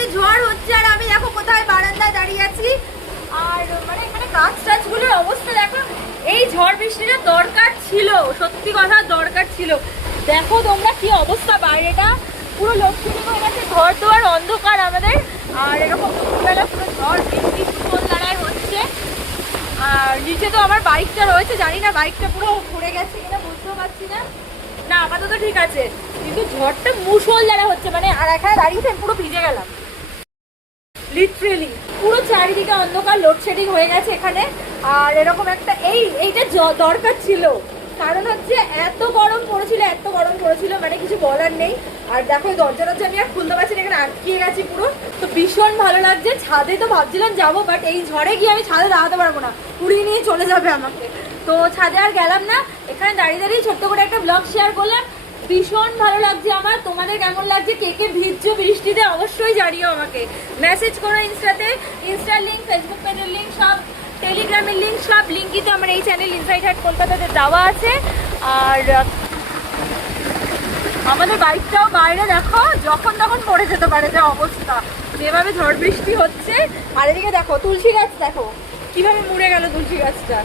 সাথে ঝড় হচ্ছে আর আমি দেখো কোথায় বারান্দায় দাঁড়িয়ে আছি। আর মানে এখানে গাছ টাছগুলোর অবস্থা দেখো, এই ঝড় বৃষ্টিটা দরকার ছিল, সত্যি কথা দরকার ছিল। দেখো তোমরা কি অবস্থা, বাইরেটা পুরো লোডশেডিং হয়ে গেছে, ঘর দুয়ার অন্ধকার আমাদের। আর এরকম দুপুরবেলা পুরো ঝড় বৃষ্টি ফুল লড়াই হচ্ছে। আর নিচে তো আমার বাইকটা রয়েছে, জানি না বাইকটা পুরো ঘুরে গেছে কিনা, বুঝতেও পারছি না। না আপাতত ঠিক আছে, কিন্তু ঝড়টা মুষলধারে হচ্ছে, মানে আর এখানে দাঁড়িয়েছে পুরো ভিজে গেলাম লিটারেলি। পুরো চারিদিকে অন্ধকার, লোডশেডিং হয়ে গেছে এখানে। আর এরকম একটা এইটা দরকার ছিল, কারণ হচ্ছে এত গরম পড়েছিল, এত গরম পড়েছিল, মানে কিছু বলার নেই। আর দেখো দরজা আমি আর খুলতে পারছি না, এখানে আটকিয়ে গেছি পুরো। তো ভীষণ ভালো লাগছে। ছাদে তো ভাবছিলাম যাবো, বাট এই ঝড়ে গিয়ে আমি ছাদে দাঁড়াতে পারবো না, উড়িয়ে নিয়ে চলে যাবে আমাকে। তো ছাদে আর গেলাম না, এখানে দাঁড়িয়ে দাঁড়িয়ে ছোট্ট করে একটা ব্লগ শেয়ার করলাম। ভীষণ ভালো লাগছে আমার। তোমাদের কেমন লাগছে, কে কে ভিজছো বৃষ্টিতে অবশ্যই জানিও আমাকে, মেসেজ করো ইনস্টাতে। ইনস্টার লিঙ্ক, ফেসবুক পেজের লিঙ্ক, সব টেলিগ্রামের লিঙ্ক, সব লিঙ্কই তো আমার এই চ্যানেল ইনসাইড হাট কলকাতাতে দেওয়া আছে। আর আমাদের বাইকটাও বাইরে দেখো যখন তখন পড়ে যেতে পারে, যা অবস্থা, যেভাবে ঝড় বৃষ্টি হচ্ছে। আর এদিকে দেখো তুলসী গাছ, দেখো কিভাবে মুড়ে গেল তুলসী গাছটা,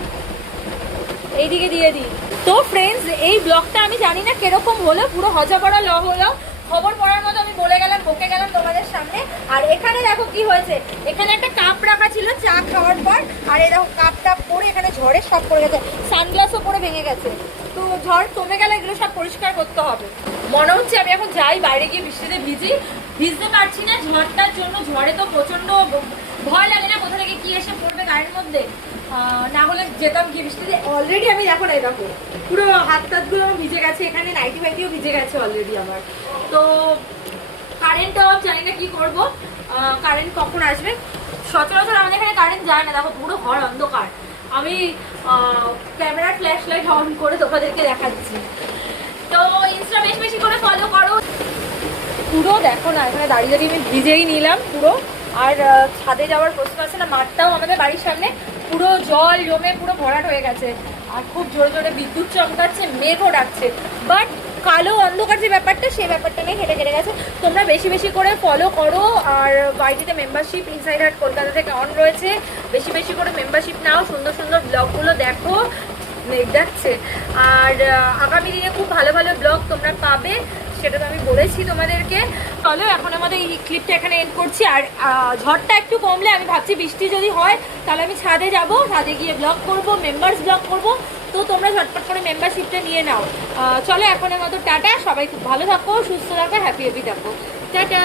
এইদিকে দিয়ে দিই। তো ফ্রেন্ডস, এই ব্লগটা আমি জানি না কিরকম হলো, পুরো হজাপড়া হলো, খবর পড়ার মতো আমি বলে গেলাম, বকে গেলাম তোমাদের সামনে। আর এখানে দেখো কি হয়েছে, এখানে একটা কাপ রাখা ছিল চা খাওয়ার পর, আর এই দেখো কাপটা পরে এখানে ঝড়ে সব পড়ে গেছে, সানগ্লাসও পরে ভেঙে গেছে। তো ঝড় কমে গেলে এগুলো সব পরিষ্কার করতে হবে। মনে হচ্ছে আমি এখন যাই বাইরে গিয়ে বৃষ্টিতে ভিজতে পারছি না ঝড়টার জন্য। ঝড়ে তো প্রচন্ড ভয় লাগে না কোথা থেকে কি এসে পড়বে গায়ের মধ্যে, না হলে যেতাম কি বৃষ্টিতে। অলরেডি আমি দেখো না, দেখো পুরো হাত টাতগুলো ভিজে গেছে, এখানে নাইটি ফাইটিও ভিজে গেছে অলরেডি আমার। তো কারেন্টও জানি না কি করবো, কারেন্ট কখন আসবে। সচরাচর আমাদের এখানে কারেন্ট যায় না, দেখো পুরো ঘর অন্ধকার। আমি ক্যামেরার ফ্ল্যাশ লাইট অন করে তোমাদেরকে দেখাচ্ছি। তো ইনস্টা বেশি বেশি করে ফলো করো। পুরো দেখো না, এখানে দাঁড়িয়ে দাঁড়িয়ে আমি ভিজেই নিলাম পুরো। আর ছাদে যাওয়ার প্রশ্ন আছে না, মাঠটাও আমাদের বাড়ির সামনে পুরো জল জমে পুরো ভরাট হয়ে গেছে। আর খুব জোরে জোরে বিদ্যুৎ চমকাচ্ছে, মেঘও ডাকছে, বাট কালো অন্ধকার যে ব্যাপারটা, সেই ব্যাপারটা নিয়ে হেঁটে কেটে গেছে। তোমরা বেশি বেশি করে ফলো করো। আর বাড়িতে মেম্বারশিপ ইনসাইড হাট কলকাতা থেকে অন রয়েছে, বেশি বেশি করে মেম্বারশিপ নাও, সুন্দর সুন্দর ব্লগগুলো দেখো, মেঘ ডাকছে। আর আগামী দিনে খুব ভালো ভালো ব্লগ তোমরা পাবে, সেটা তো আমি বলেছি তোমাদেরকে। চলো এখন আমাদের এই ক্লিপটা এখানে এন্ড করছি। আর ঝড়টা একটু কমলে আমি ভাবছি বৃষ্টি যদি হয় তাহলে আমি ছাদে যাব, ছাদে গিয়ে ব্লগ করব, মেম্বার্স ব্লগ করব। তো তোমরা ঝটপট করে মেম্বারশিপটা নিয়ে নাও। চলো এখনের মতো টাটা, সবাই খুব ভালো থাকো, সুস্থ থাকো, হ্যাপি থাকো, টাটা।